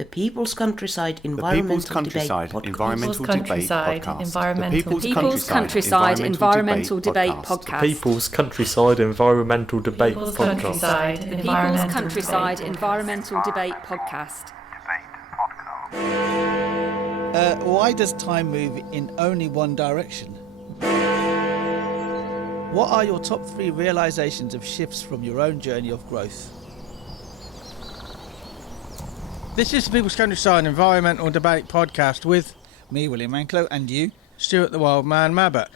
The People's Countryside Environmental Debate Podcast. People's Countryside Environmental Debate Podcast. People's Countryside Environmental Debate Podcast. People's Countryside Environmental Debate Podcast. Why does time move in only one direction? What are your top 3 realizations of shifts from your own journey of growth? This is the People's Countryside Environmental Debate Podcast with me, William Anclo, and you, Stuart the Wild Man Mabbott.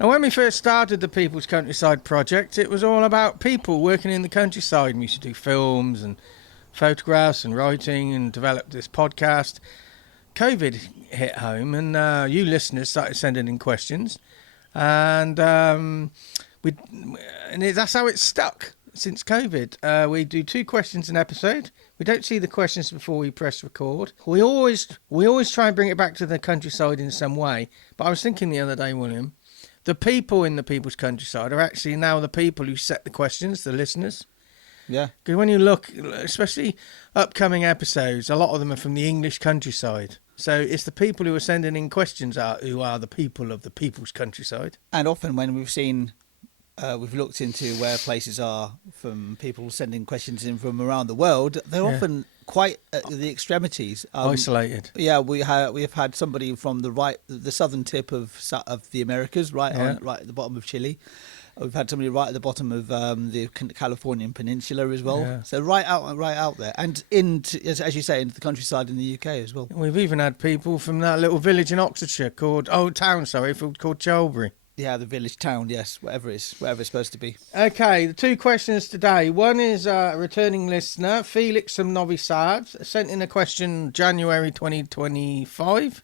Now, when we first started the People's Countryside project, it was all about people working in the countryside. We used to do films and photographs and writing and develop this podcast. COVID hit home and you listeners started sending in questions. And that's how it's stuck since COVID. We do 2 questions an episode. We don't see the questions before we press record. We always try and bring it back to the countryside in some way. But I was thinking the other day, William, the people in the People's Countryside are actually now the people who set the questions, the listeners. Yeah. Because when you look, especially upcoming episodes, a lot of them are from the English countryside. So it's the people who are sending in questions who are the people of the People's Countryside. And often when we've seen... we've looked into where places are from people sending questions in from around the world. They're often quite at the extremities. Isolated. Yeah, we have had somebody from the southern tip of the Americas, right at the bottom of Chile. We've had somebody right at the bottom of the Californian Peninsula as well. Yeah. So right out there, and as you say, into the countryside in the UK as well. We've even had people from that little village in Oxfordshire called Chalbury. Yeah, the village, town, yes, whatever it's supposed to be. Okay, the 2 questions today. One is a returning listener, Felix from Novi Sad, sent in a question January 2025.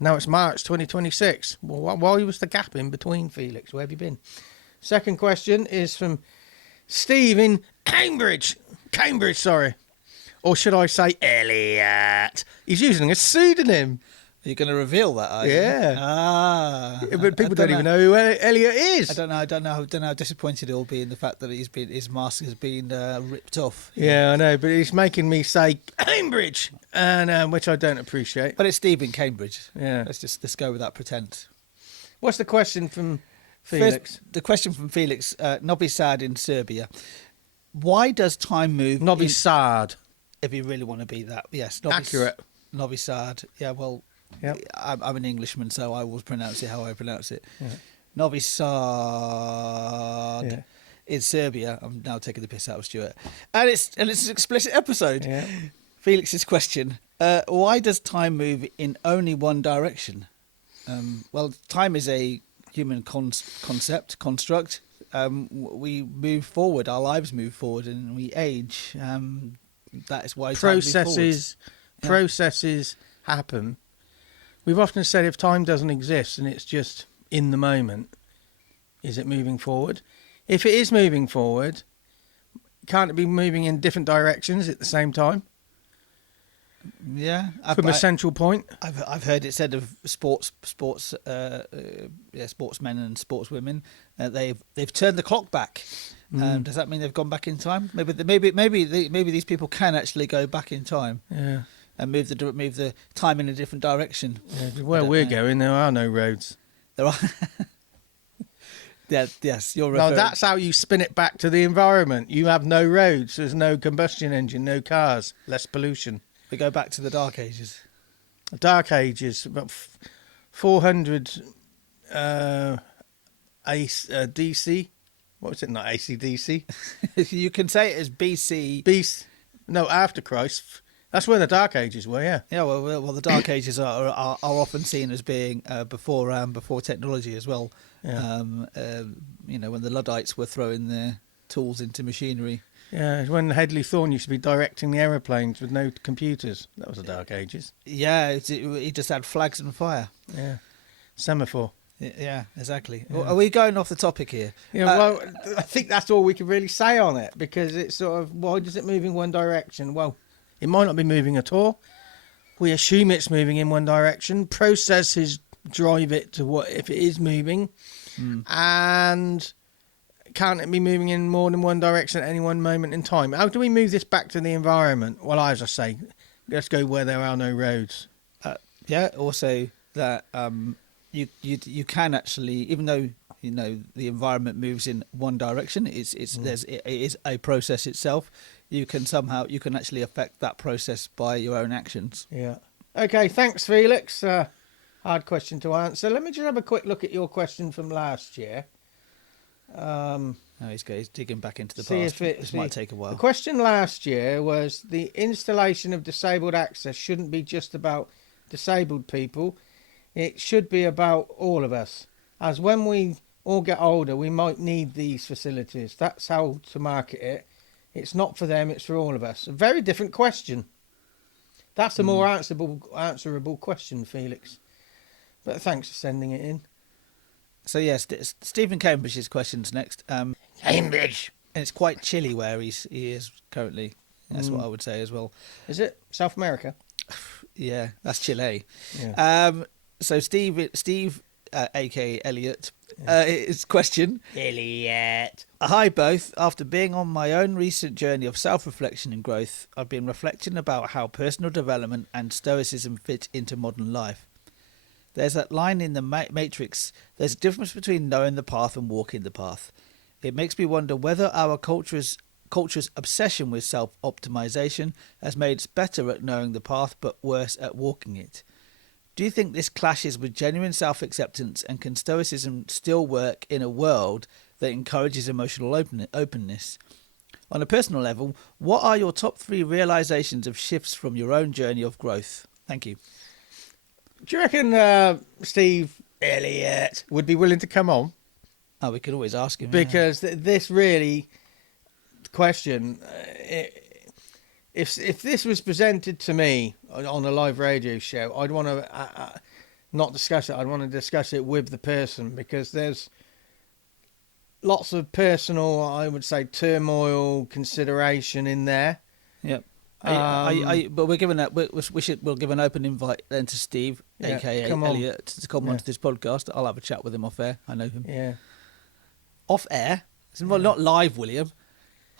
Now it's March 2026. Well, why was the gap in between, Felix? Where have you been? Second question is from Steve in Cambridge. Or should I say Elliot? He's using a pseudonym. Are you going to reveal that, are you? Yeah. But people don't even know who Elliot is. I don't know how disappointed he'll be in the fact that his mask has been ripped off. Yeah, I know, but he's making me say Cambridge, and which I don't appreciate. But it's Steve in Cambridge. Yeah. Let's go with that pretense. What's the question from Felix? First, the question from Felix, Novi Sad in Serbia. Why does time move... Novi Sad. If you really want to be that, yes. Accurate. Novi Sad. Yeah, well... Yep. I'm an Englishman, so I will pronounce it how I pronounce it. Yeah. Novi Sad in Serbia. I'm now taking the piss out of Stuart, and it's an explicit episode. Yeah. Felix's question: why does time move in only one direction? Well, time is a human construct. We move forward. Our lives move forward, and we age. That is why processes happen. We've often said if time doesn't exist and it's just in the moment, is it moving forward? If it is moving forward, can't it be moving in different directions at the same time? Yeah, from a central point. I've heard it said of sportsmen and sportswomen, they've turned the clock back. Does that mean they've gone back in time? Maybe these people can actually go back in time. Yeah. And move the time in a different direction. Yeah, where we're going, there are no roads. There are. Yes, you're referring. No, that's how you spin it back to the environment. You have no roads. There's no combustion engine, no cars, less pollution. We go back to the Dark Ages. Dark Ages, about 400 DC. What was it? Not ACDC. You can say it as BC. No, after Christ. That's where the Dark Ages were, yeah. Yeah, well, the Dark Ages are often seen as being before technology as well. Yeah. When the Luddites were throwing their tools into machinery. Yeah, when Hedley Thorne used to be directing the aeroplanes with no computers. That was the Dark Ages. Yeah, he just had flags and fire. Yeah, semaphore. Yeah, exactly. Yeah. Are we going off the topic here? Yeah, well, I think that's all we can really say on it, because it's sort of, why does it move in one direction? Well, it might not be moving at all. We assume it's moving in one direction. Processes drive it to what if it is moving. And can't it be moving in more than one direction at any one moment in time? How do we move this back to the environment? Well, as I say, Let's go where there are no roads. Also that you can actually, even though the environment moves in one direction, it is a process itself. You can actually affect that process by your own actions. Yeah. Okay, thanks, Felix. Hard question to answer. Let me just have a quick look at your question from last year. He's digging back into the past. This might take a while. The question last year was the installation of disabled access shouldn't be just about disabled people. It should be about all of us. As when we all get older, we might need these facilities. That's how to market it. It's not for them, it's for all of us. A very different question. That's a more answerable question, Felix. But thanks for sending it in. So yes, Stephen Cambridge's question's next. Cambridge. And it's quite chilly where he is currently. That's what I would say as well. Is it South America? Yeah, that's Chile. Yeah. So Steve, aka Elliot, his question. Elliot. Hi both. After being on my own recent journey of self-reflection and growth, I've been reflecting about how personal development and stoicism fit into modern life. There's that line in the Matrix, there's a difference between knowing the path and walking the path. It makes me wonder whether our culture's obsession with self-optimization has made us better at knowing the path but worse at walking it. Do you think this clashes with genuine self-acceptance, and can stoicism still work in a world that encourages emotional openness? On a personal level, what are your top 3 realizations of shifts from your own journey of growth? Thank you. Do you reckon Steve Elliot would be willing to come on? Oh, we could always ask him. Because this really question, if this was presented to me on a live radio show, I'd want to not discuss it. I'd want to discuss it with the person, because there's lots of personal, I would say, turmoil, consideration in there. Yep. But we're giving that. We'll give an open invite then to Steve, aka Elliot, to come onto this podcast. I'll have a chat with him off air. I know him. Yeah. Off air. Well, not live, William.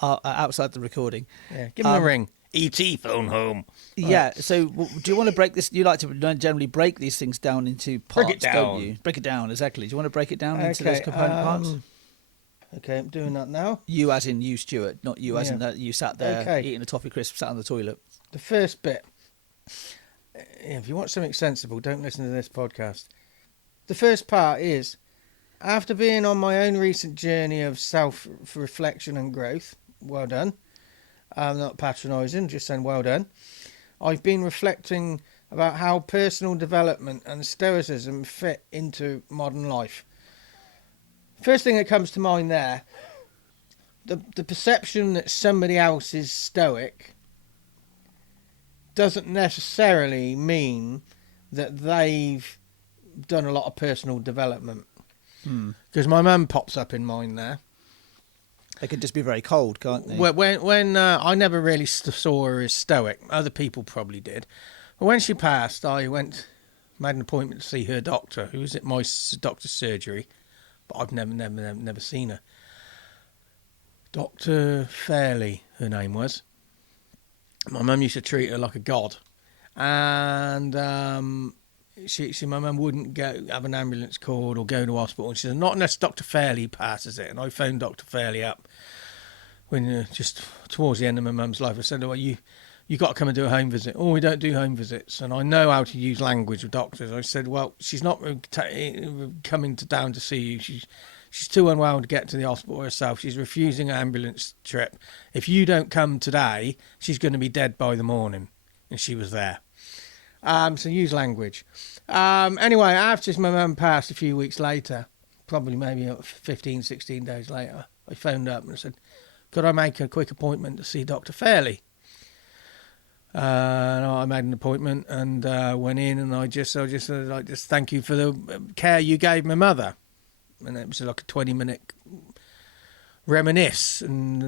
Outside the recording. Yeah. Give him a ring. E.T. phone home. Yeah. Right. So, do you want to break this? You like to generally break these things down into parts, don't you? Break it down, exactly. Do you want to break it down into those component parts? Okay, I'm doing that now. You as in you, Stuart, not you as in that you sat there eating a toffee crisp, sat on the toilet. The first bit. If you want something sensible, don't listen to this podcast. The first part is, after being on my own recent journey of self-reflection and growth, well done. I'm not patronising, just saying well done. I've been reflecting about how personal development and stoicism fit into modern life. First thing that comes to mind there, the perception that somebody else is stoic doesn't necessarily mean that they've done a lot of personal development. Because my mum pops up in mind there. They can just be very cold, can't they? When I never really saw her as stoic. Other people probably did. But when she passed, I made an appointment to see her doctor, who was at my doctor's surgery. But I've never seen her. Dr. Fairley, her name was. My mum used to treat her like a god. And my mum wouldn't have an ambulance called or go to hospital. And she said, not unless Dr. Fairley passes it. And I phoned Dr. Fairley up when just towards the end of my mum's life. I said, well, you got to come and do a home visit. Oh, we don't do home visits. And I know how to use language with doctors. I said, well, she's not coming down to see you. She's too unwell to get to the hospital herself. She's refusing an ambulance trip. If you don't come today, she's going to be dead by the morning. And she was there. So use language. Anyway, after my mum passed a few weeks later, probably maybe 15, 16 days later, I phoned up and said, could I make a quick appointment to see Dr. Fairley? I made an appointment and went in, and I just thank you for the care you gave my mother. And it was like a 20-minute reminisce, and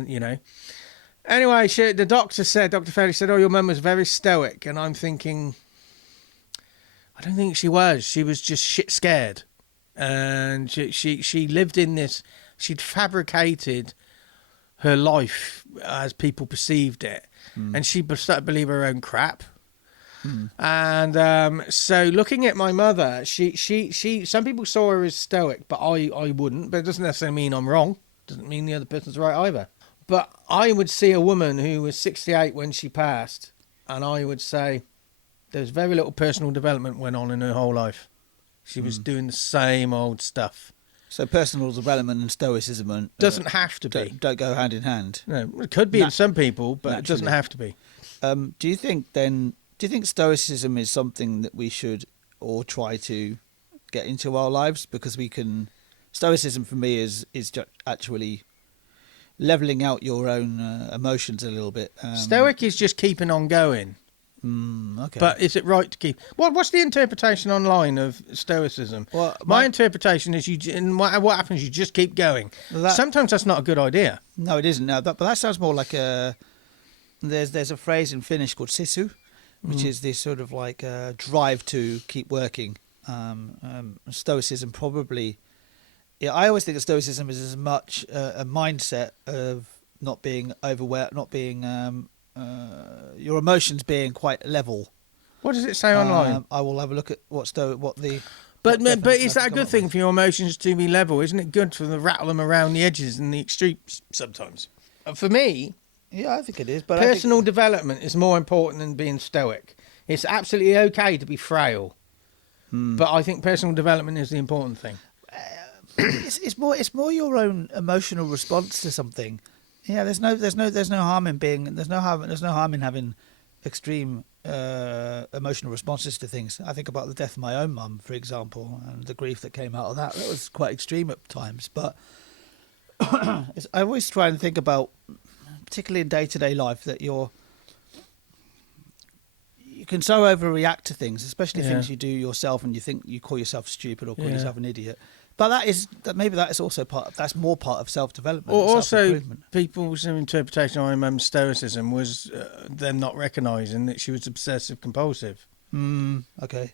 Anyway, Dr. Fairley said, oh, your mum was very stoic. And I'm thinking, I don't think she was. She was just shit scared. And she lived in this, she'd fabricated her life as people perceived it. And she started to believe her own crap. And so looking at my mother, she some people saw her as stoic, but I wouldn't. But it doesn't necessarily mean I'm wrong. Doesn't mean the other person's right either. But I would see a woman who was 68 when she passed, and I would say there's very little personal development went on in her whole life. She was doing the same old stuff. So personal development and stoicism doesn't have to be. Don't go hand in hand. No, it could be in some people, but it doesn't have to be. Do you think stoicism is something that we should all try to get into our lives? Because stoicism for me is actually leveling out your own emotions a little bit. Stoic is just keeping on going. Okay. But is it right to keep? What's the interpretation online of stoicism? Well, my interpretation is what happens? You just keep going. Sometimes that's not a good idea. No, it isn't. No, but that sounds more like there's a phrase in Finnish called sisu, which is this sort of like drive to keep working. Stoicism probably. Yeah, I always think of stoicism is as much a mindset of not being overwhelmed, not being your emotions being quite level. What does it say online? I will have a look at But is that a good thing for your emotions to be level? Isn't it good to rattle them around the edges and the extremes sometimes? For me, yeah, I think it is. But personal development is more important than being stoic. It's absolutely okay to be frail, but I think personal development is the important thing. It's more your own emotional response to something. Yeah, there's no harm in having extreme emotional responses to things. I think about the death of my own mum, for example, and the grief that came out of that. That was quite extreme at times, but I always try and think about, particularly in day-to-day life, that you can so overreact to things, especially things you do yourself, and you call yourself stupid or call yourself an idiot. But that is also that's more part of self-development. Or also, people's interpretation of my mum's stoicism was them not recognising that she was obsessive-compulsive. Okay.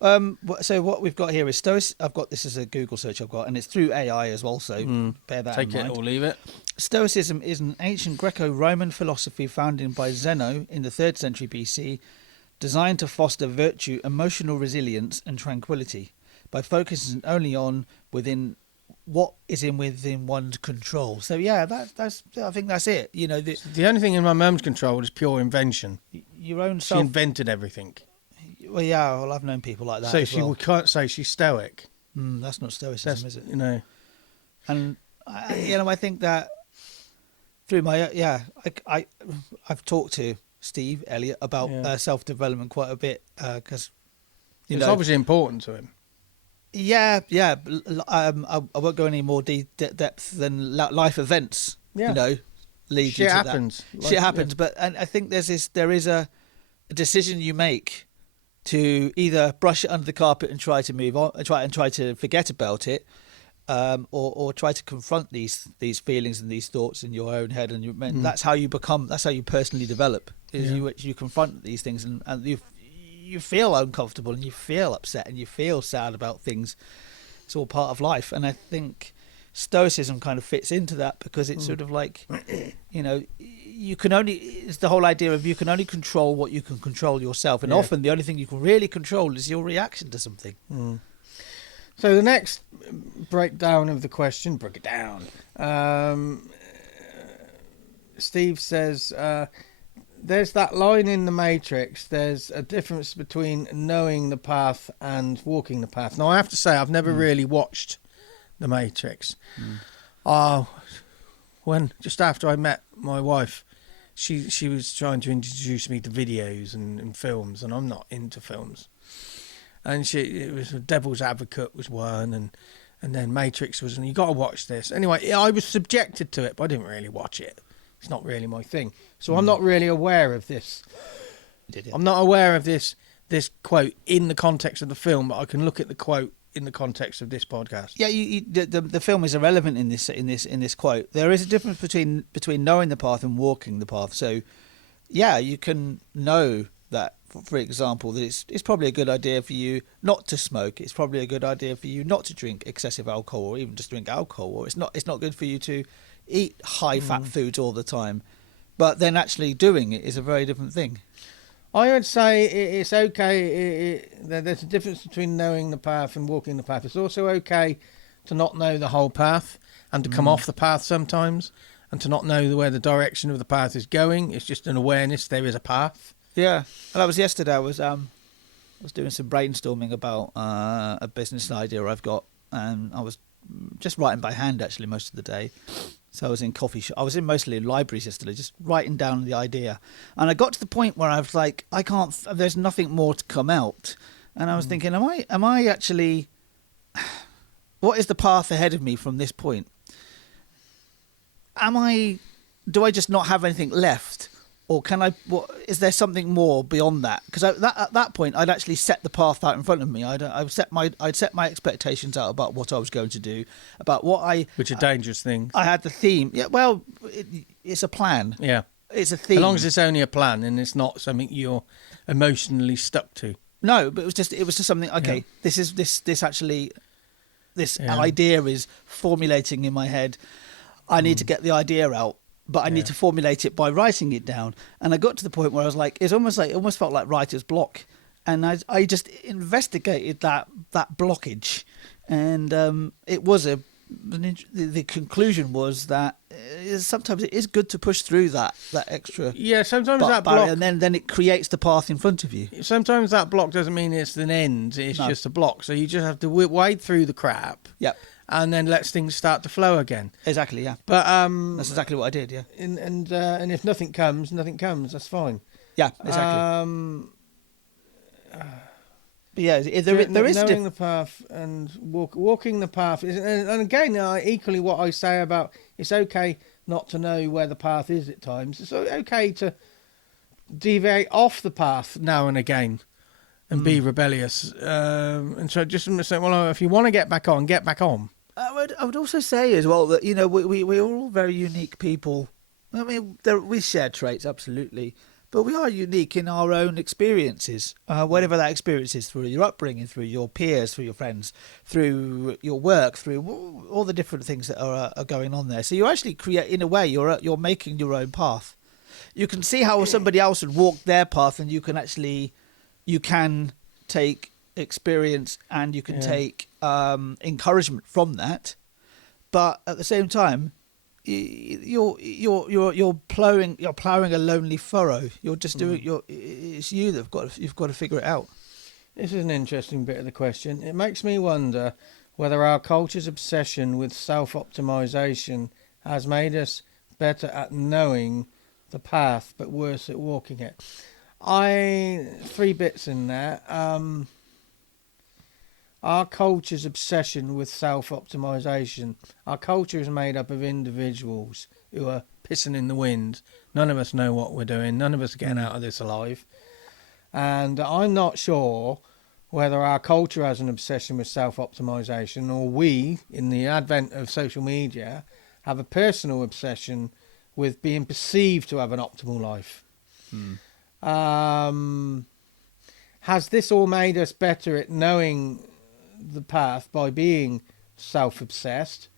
So what we've got here is I've got this as a Google search and it's through AI as well. So bear that in mind. Take it or leave it. Stoicism is an ancient Greco-Roman philosophy founded by Zeno in the 3rd century BC, designed to foster virtue, emotional resilience, and tranquility, by focusing only on within one's control. So yeah, I think that's it. You know, the only thing in my mum's control is pure invention. Your own self. She invented everything. Well, yeah. Well, I've known people like that. So we can't say she's stoic. That's not stoicism, is it? You know. And I think that through my I've talked to Steve Elliott about self-development quite a bit because it's obviously important to him. Yeah. I won't go any more depth than life events. Yeah. Lead Shit you to happens. that. Shit happens. But I think there is a decision you make to either brush it under the carpet and try to move on, try to forget about it, or try to confront these feelings and these thoughts in your own head, and that's how you personally develop. You confront these things and you feel uncomfortable and you feel upset and you feel sad about things. It's all part of life, and I think Stoicism kind of fits into that because it's sort of like, it's the whole idea of you can only control what you can control yourself, and often the only thing you can really control is your reaction to something. So the next breakdown of the question, break it down. Steve says, there's that line in the Matrix, there's a difference between knowing the path and walking the path. Now, I have to say, I've never really watched the Matrix. When just after I met my wife, she was trying to introduce me to videos and films, and I'm not into films. And it was Devil's Advocate was one, and then Matrix was, and you got to watch this. Anyway, I was subjected to it, but I didn't really watch it. It's not really my thing. So I'm not really aware of this. I'm not aware of this quote in the context of the film, but I can look at the quote in the context of this podcast. Yeah, the film is irrelevant in this quote. There is a difference between knowing the path and walking the path. So, yeah, you can know that, for example, that it's probably a good idea for you not to smoke. It's probably a good idea for you not to drink excessive alcohol, or even just drink alcohol. Or it's not good for you to eat high fat foods all the time. But then actually doing it is a very different thing. I would say it's okay. There's a difference between knowing the path and walking the path. It's also okay to not know the whole path and to come off the path sometimes, and to not know where the direction of the path is going. It's just an awareness there is a path. Yeah, and that was yesterday. I was doing some brainstorming about a business idea I've got, and I was just writing by hand actually most of the day. So I was in coffee shop. I was mostly in libraries yesterday, just writing down the idea. And I got to the point where I was like, I can't. There's nothing more to come out. And I was thinking, am I actually? What is the path ahead of me from this point? Do I just not have anything left, or can I? Is there something more beyond that? Because at that point, I'd actually set the path out in front of me. I'd set my expectations out about what I was going to do, about which are dangerous things. I had the theme. Yeah, well, it's a plan. Yeah, it's a theme. As long as it's only a plan and it's not something you're emotionally stuck to. No, but it was just something. Okay, yeah. This idea is formulating in my head. I need to get the idea out, but I need to formulate it by writing it down. And I got to the point where I was like, it almost felt like writer's block. And I just investigated that blockage. And it was the conclusion was that sometimes it is good to push through that extra. Yeah, sometimes that block. And then it creates the path in front of you. Sometimes that block doesn't mean it's an end, it's just a block. So you just have to wade through the crap. Yep. And then let things start to flow again. Exactly, yeah. But that's exactly what I did, yeah. And if nothing comes, nothing comes. That's fine. Yeah, exactly. But yeah, there is knowing the path and walking the path. And again, equally, what I say about it's okay not to know where the path is at times. It's okay to deviate off the path now and again. And be rebellious, and so just say, well, if you want to get back on, get back on. I would also say as well that we're all very unique people. I mean, we share traits absolutely, but we are unique in our own experiences. Whatever that experience is, through your upbringing, through your peers, through your friends, through your work, through all the different things that are going on there. So you actually create, in a way, you're making your own path. You can see how somebody else would walk their path, and you can take experience and you can take encouragement from that, but at the same time, you're plowing a lonely furrow. You're just doing it's you you've got to figure it out. This is an interesting bit of the question. It makes me wonder whether our culture's obsession with self-optimization has made us better at knowing the path but worse at walking it. 3 bits in there. Our culture's obsession with self-optimization. Our culture is made up of individuals who are pissing in the wind. None of us know what we're doing. None of us are getting out of this alive. And I'm not sure whether our culture has an obsession with self-optimization, or we, in the advent of social media, have a personal obsession with being perceived to have an optimal life. Has this all made us better at knowing the path by being self-obsessed?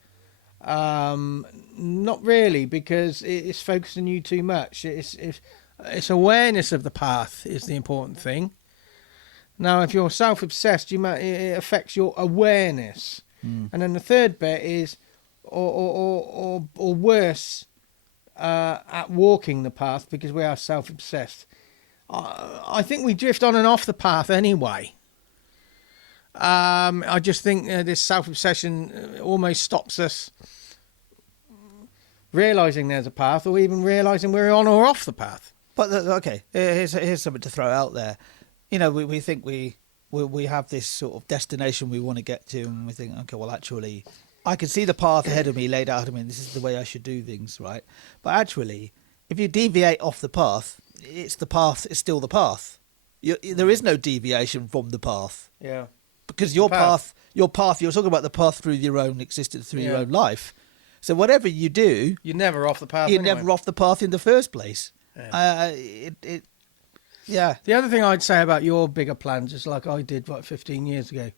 Not really, because it's focusing you too much. It's awareness of the path is the important thing. Now, if you're self-obsessed, it affects your awareness. And then the third bit is, or worse, at walking the path, because we are self-obsessed. I think we drift on and off the path anyway. I just think this self-obsession almost stops us realising there's a path, or even realising we're on or off the path. But okay, here's something to throw out there. We think we have this sort of destination we want to get to, and we think, okay, well, actually, I can see the path ahead of me laid out. I mean, this is the way I should do things, right? But actually, if you deviate off the path, it's the path. It's still the path. There is no deviation from the path. Yeah. Because your path. You're talking about the path through your own existence, through your own life. So whatever you do, you're never off the path. You're never off the path in the first place. Yeah. The other thing I'd say about your bigger plans is like I did 15 years ago.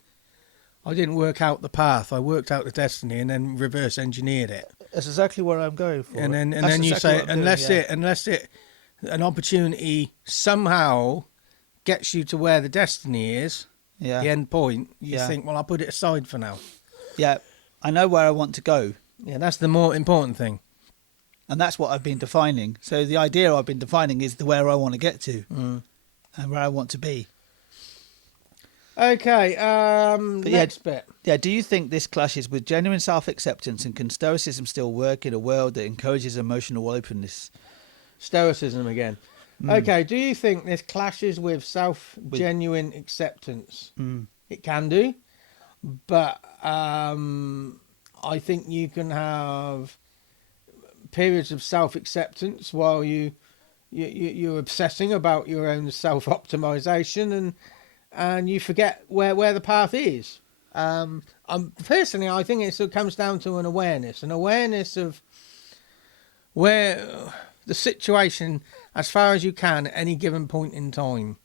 I didn't work out the path. I worked out the destiny and then reverse engineered it. That's exactly where I'm going for. And then you say unless it an opportunity somehow gets you to where the destiny is, Yeah. the end point, you Yeah. think, well, I'll put it aside for now. Yeah, I know where I want to go. Yeah, that's the more important thing. And that's what I've been defining. So the idea I've been defining is where I want to get to and where I want to be. Okay, But yeah, next bit. Yeah, do you think this clashes with genuine self-acceptance, and can Stoicism still work in a world that encourages emotional openness? Stoicism again. Okay, do you think this clashes with genuine acceptance? It can do, but I think you can have periods of self-acceptance while you're obsessing about your own self-optimization, and you forget where the path is. Personally, I think it comes down to an awareness of where the situation, as far as you can, at any given point in time.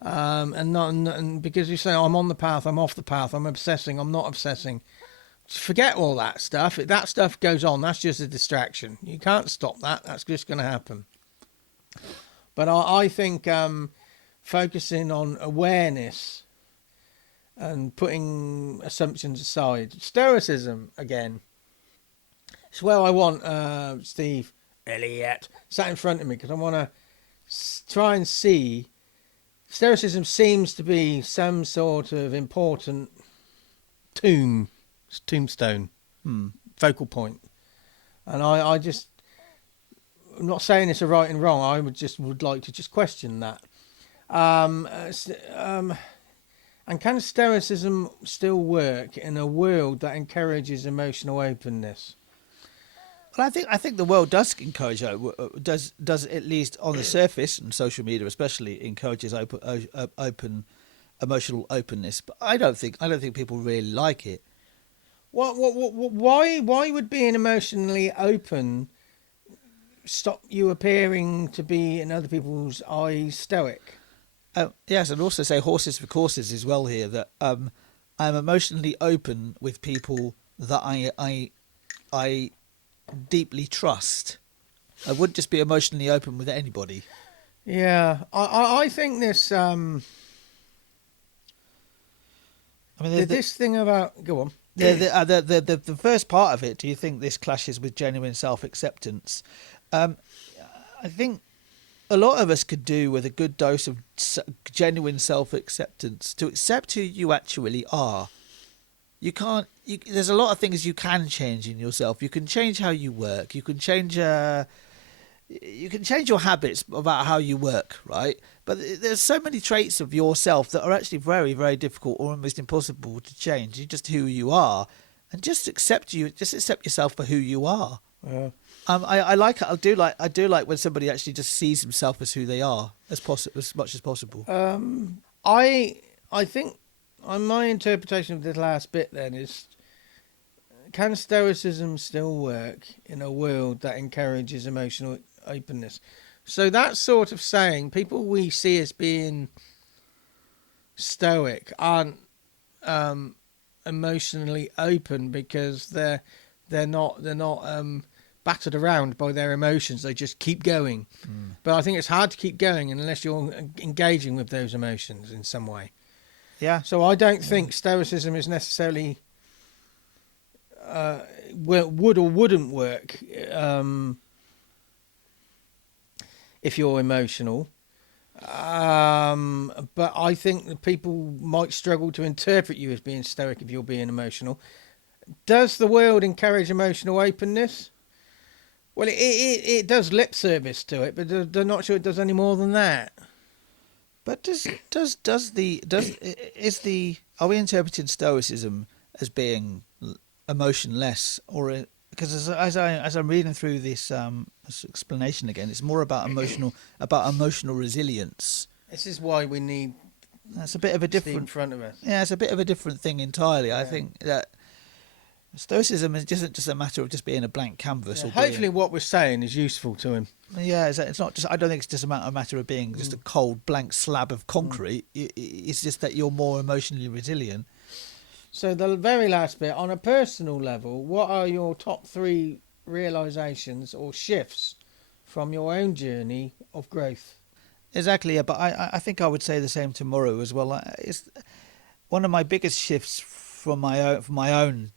And because you say, I'm on the path, I'm off the path, I'm obsessing, I'm not obsessing. Forget all that stuff. If that stuff goes on, that's just a distraction. You can't stop that. That's just going to happen. But I think focusing on awareness and putting assumptions aside. Stoicism, again. It's where I want Steve Elliott sat in front of me, because I want to try and see. Stoicism seems to be some sort of important tombstone, focal point. And I just, I'm not saying it's a right and wrong, I would like to just question that. And can Stoicism still work in a world that encourages emotional openness? Well, I think the world does encourage does at least on the surface, and social media especially encourages open emotional openness. But I don't think people really like it. Why would being emotionally open stop you appearing to be, in other people's eyes, stoic? Yes, and also say horses for courses as well here, that I'm emotionally open with people that I deeply trust. I wouldn't just be emotionally open with anybody. Yeah, I think this. I mean, this thing about go on. The first part of it. Do you think this clashes with genuine self-acceptance? I think a lot of us could do with a good dose of genuine self-acceptance to accept who you actually are. You can't. There's a lot of things you can change in yourself. You can change how you work. You can change your habits about how you work, right? But there's so many traits of yourself that are actually very, very difficult or almost impossible to change. You're just who you are, and just accept yourself for who you are. Yeah. I like it. I do like when somebody actually just sees himself as who they are as much as possible. I think my interpretation of this last bit then is, can Stoicism still work in a world that encourages emotional openness? So that's sort of saying people we see as being stoic aren't emotionally open because they're not battered around by their emotions. They just keep going. But I think it's hard to keep going unless you're engaging with those emotions in some way. Yeah. So I don't think Stoicism is necessarily would or wouldn't work if you're emotional. But I think that people might struggle to interpret you as being stoic if you're being emotional. Does the world encourage emotional openness? Well, it does lip service to it, but they're not sure it does any more than that. But are we interpreting Stoicism as being emotionless, or because as I'm reading through this explanation again, it's more about emotional resilience. This is why we need. That's a bit of a different in front of us. Yeah, it's a bit of a different thing entirely. Yeah. I think that Stoicism isn't just a matter of just being a blank canvas. Yeah, or hopefully, what we're saying is useful to him. Yeah, it's not just. I don't think it's just a matter of being just a cold blank slab of concrete. It's just that you're more emotionally resilient. So the very last bit, on a personal level, what are your top 3 realizations or shifts from your own journey of growth. Exactly, yeah. But I think I would say the same tomorrow as well. It's one of my biggest shifts from my own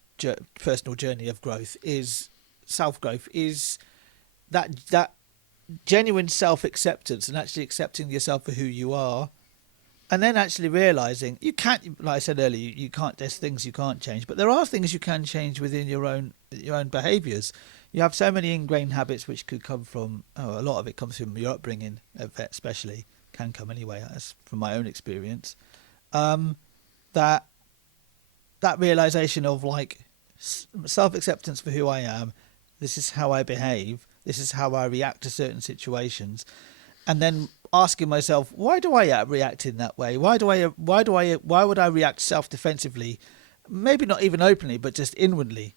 personal journey of growth is self-growth, is that genuine self-acceptance and actually accepting yourself for who you are, and then actually realizing you can't, like I said earlier, you can't. There's things you can't change, but there are things you can change within your own behaviours. You have so many ingrained habits which could come from. A lot of it comes from your upbringing, especially can come anyway. That's from my own experience. That realization of like self-acceptance for who I am. This is how I behave. This is how I react to certain situations, and then asking myself, why do I react in that way? Why would I react self-defensively? Maybe not even openly, but just inwardly.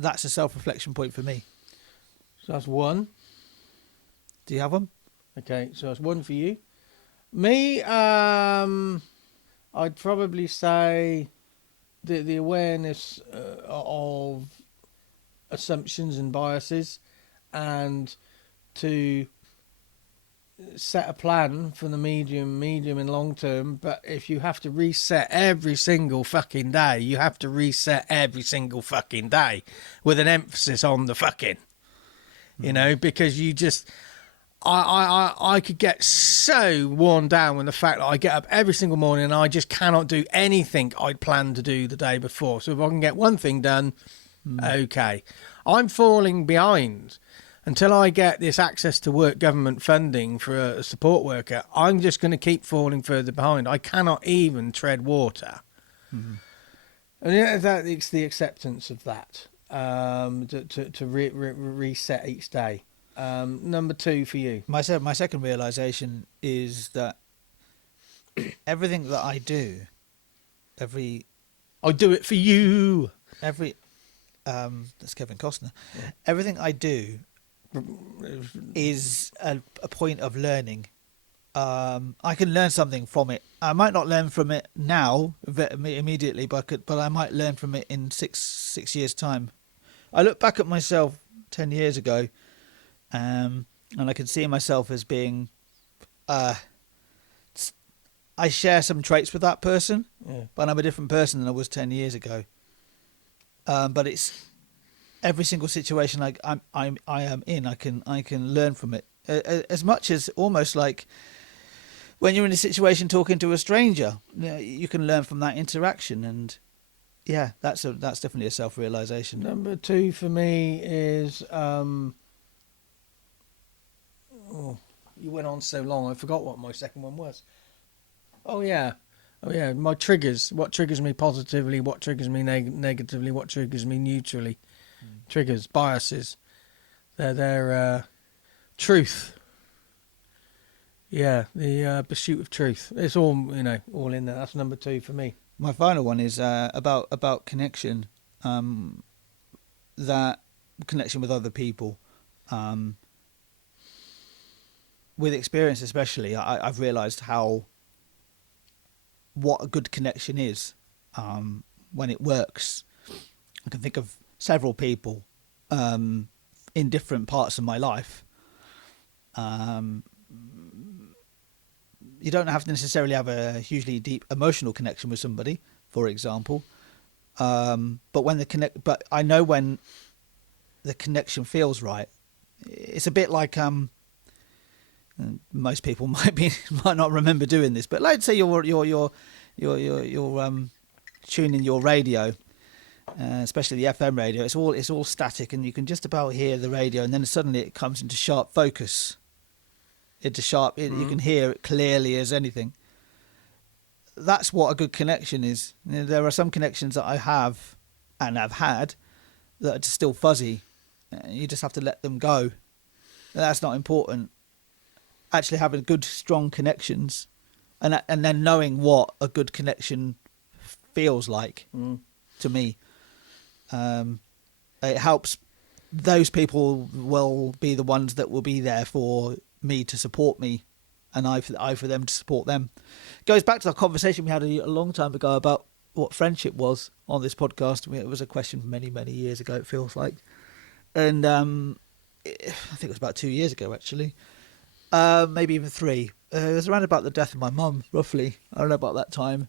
That's a self-reflection point for me. So that's one. Do you have one? Okay, so that's one for you. Me, I'd probably say the awareness of assumptions and biases, and to set a plan for the medium and long term. But if you have to reset every single fucking day, you have to reset every single fucking day, with an emphasis on the fucking, you know, because you just, I could get so worn down with the fact that I get up every single morning and I just cannot do anything I'd planned to do the day before. So if I can get one thing done, okay. I'm falling behind. Until I get this access to work government funding for a support worker, I'm just going to keep falling further behind. I cannot even tread water. Mm-hmm. And it's the acceptance of that, to reset each day. Number two for you. My second realisation is that everything that I do, I do it for you. That's Kevin Costner. Yeah. Everything I do is a point of learning. I can learn something from it. I might not learn from it now immediately, but I might learn from it in six years' time. I look back at myself 10 years ago, and I can see myself as being. I share some traits with that person, but I'm a different person than I was 10 years ago. But it's every single situation I am in, I can learn from it, as much as almost like when you're in a situation talking to a stranger, you can learn from that interaction, and yeah, that's definitely a self-realization. Number two for me is you went on so long, I forgot what my second one was. Oh yeah, my triggers. What triggers me positively? What triggers me negatively? What triggers me neutrally? Triggers, biases. They're truth. Yeah, the pursuit of truth. It's all all in there. That's number two for me. My final one is about connection. That connection with other people. With experience, especially, I've realised what a good connection is when it works. I can think of several people in different parts of my life. You don't have to necessarily have a hugely deep emotional connection with somebody, for example, but I know when the connection feels right. It's a bit like most people might not remember doing this, but let's say you're tuning your radio, especially the FM radio. It's all static, and you can just about hear the radio, and then suddenly it comes into sharp focus. You can hear it clearly as anything. That's what a good connection is. There are some connections that I have and have had that are just still fuzzy. You just have to let them go. That's not important. Actually having good, strong connections, and then knowing what a good connection feels like to me. It helps. Those people will be the ones that will be there for me to support me, and I for them to support them. It goes back to the conversation we had a long time ago about what friendship was on this podcast. It was a question many years ago, it feels like, and I think it was about 2 years ago, actually. Maybe even 3. It was around about the death of my mum, roughly. I don't know about that time.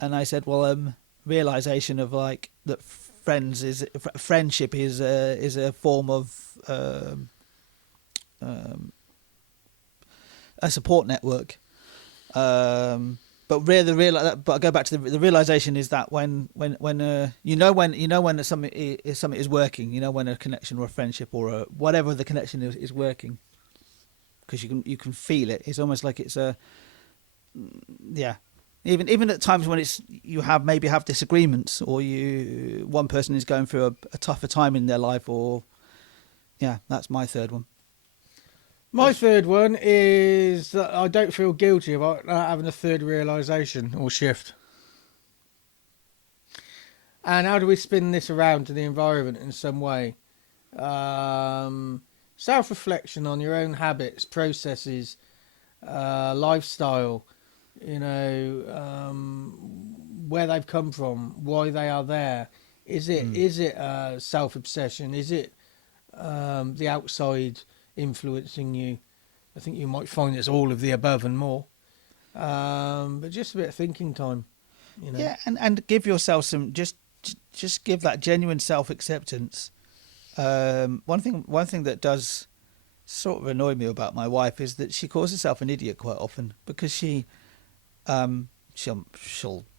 And I said, well, realization of like that friendship is a form of a support network. But but I go back to the realization is that when something is working, when a connection or a friendship or whatever the connection is working, because you can feel it. It's almost like it's even at times when you maybe have disagreements, or one person is going through a tougher time in their life, or that's my third one. My third one is that I don't feel guilty about having a third realisation or shift. And how do we spin this around to the environment in some way? Self-reflection on your own habits, processes, lifestyle, where they've come from, why they are there. Is it self-obsession? Is it the outside influencing you? I think you might find it's all of the above and more. But just a bit of thinking time. Yeah, and give yourself some just give that genuine self-acceptance. One thing that does sort of annoy me about my wife is that she calls herself an idiot quite often, because she'll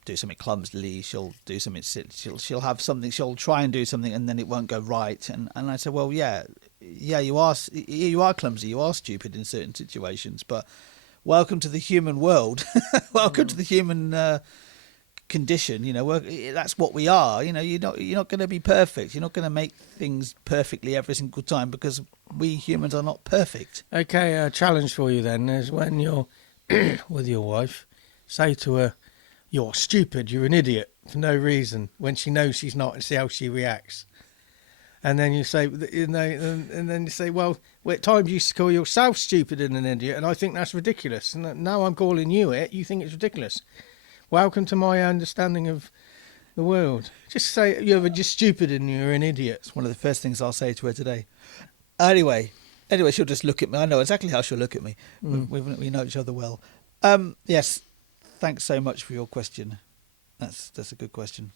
do something clumsily, she'll do something, she'll have something, she'll try and do something and then it won't go right, and I say, well, yeah, you are clumsy, you are stupid in certain situations, but welcome to the human world. Welcome to the human condition. That's what we are. You're not going to be perfect. You're not going to make things perfectly every single time, because we humans are not perfect. Okay, a challenge for you then is when you're with your wife, say to her, "You're stupid, you're an idiot," for no reason, when she knows she's not, and see how she reacts. And then you say, and then you say, well, at times you used to call yourself stupid and an idiot, and I think that's ridiculous. And now I'm calling you it, you think it's ridiculous. Welcome to my understanding of the world. Just say you're just stupid and you're an idiot. It's one of the first things I'll say to her today. Anyway, she'll just look at me. I know exactly how she'll look at me. We know each other well. Yes, thanks so much for your question. That's a good question.